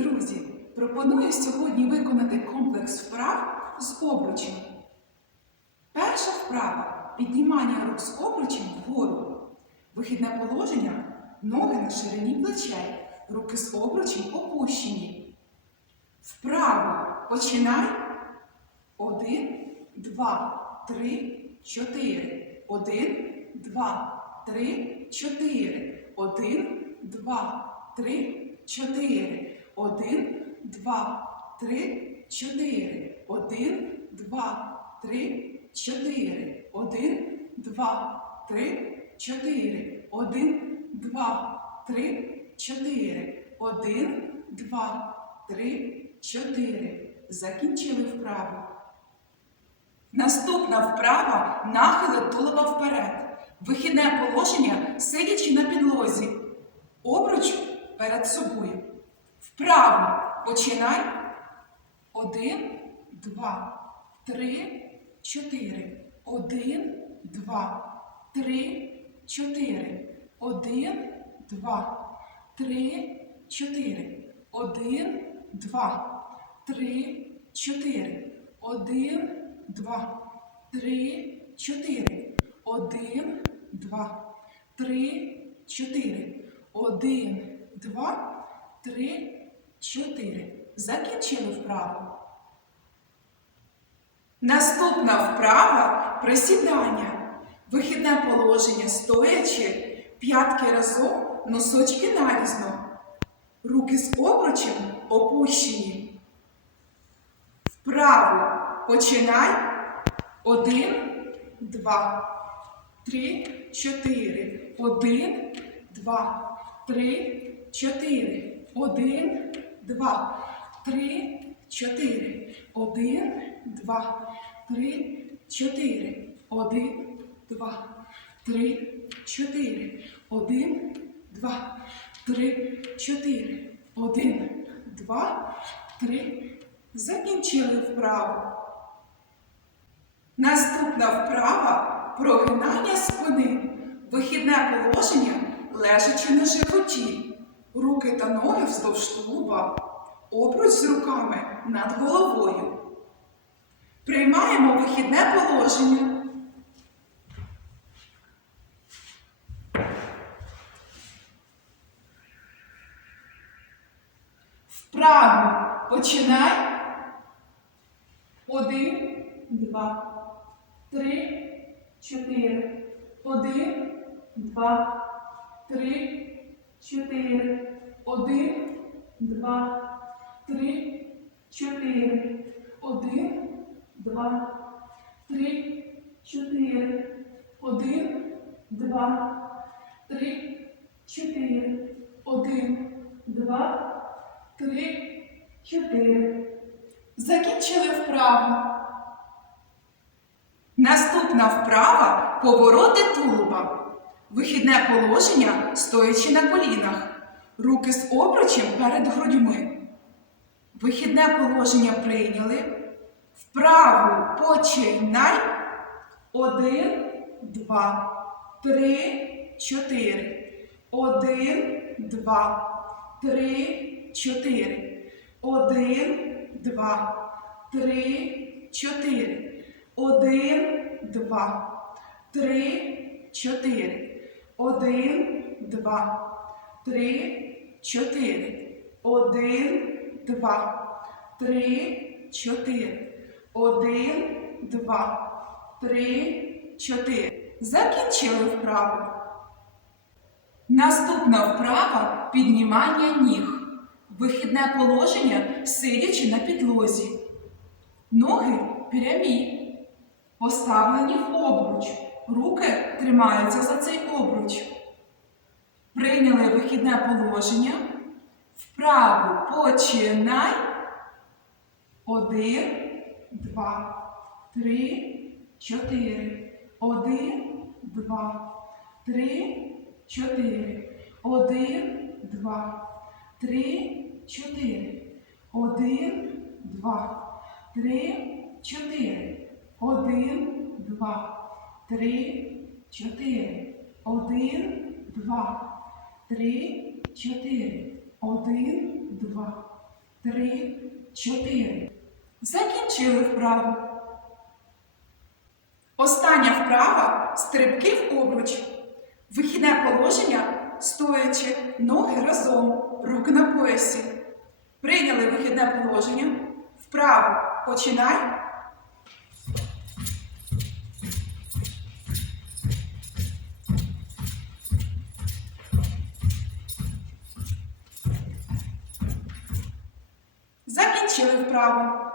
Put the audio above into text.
друзі! Пропоную сьогодні виконати комплекс вправ з обручем. Перша вправа піднімання рук з обручем вгору. Вихідне положення ноги на ширині плечей, руки з обручем опущені. Вправо починай. Один, два, три, чотири. Один, два, три, чотири. Один, два, три, чотири. Один, два, три, чотири. Один, два, три, чотири. Один, два, три, чотири. Один, два, три, чотири. Один, два, три, чотири. Закінчили вправу. Наступна вправа нахили тулова вперед. Вихідне положення, сидячи на підлозі. Обруч перед собою. Вправо починай. Один, два, три, чотири. Один, два, три, чотири. Один, два, три, чотири. Один, два, три, чотири. Один, два, три, чотири. Один, два, три, чотири. Один, два, три, чотири. Закінчили вправу. Наступна вправа присідання. Вихідне положення стоячи, п'ятки разом, носочки нарізно. Руки з обручем опущені. Вправо починай. Один, два, три, чотири. Один, два, три, чотири. Один, два, три, чотири. Один, два, три, чотири. Один, два, три, чотири. Один, два, три, чотири. Один, два, три. Закінчили вправу. Наступна вправа прогинання спини. Вихідне положення лежачи на животі. Руки та ноги вздовж тулуба. Обруч з руками над головою. Приймаємо вихідне положення. Вправо починай. Один, два, три, чотири. Один, два, три, чотири. Один, два, три, чотири. Один, два, три, чотири. Один, два, три, чотири. Один, два, три, чотири. Закінчили вправу. Наступна вправа повороти тулуба. Вихідне положення стоячи на колінах. Руки з обручем перед грудьми. Вихідне положення прийняли. Вправо починай. Один, два, три, чотири. Один, два, три, чотири. Один, два, три, чотири. Один, два, три, чотири. Один, два, три, чотири. Один, два, три, чотири. Один, два, три, чотири. Закінчили вправу. Наступна вправа піднімання ніг. Вихідне положення сидячи на підлозі. Ноги прямі. Поставлені в обруч. Руки тримаються за цей обруч. Прийняли вихідне положення. Вправо починай. Один, два, три, чотири. Один, два, три, чотири. Один, два, три, чотири. Один, два, три, чотири. Один, два, три, чотири. Один, два, три, чотири. Один, два, три, чотири. Закінчили вправу. Остання вправа стрибки в обруч. Вихідне положення стоячи, ноги разом, руки на поясі. Прийняли вихідне положення. Вправо починай. Закінчили вправо.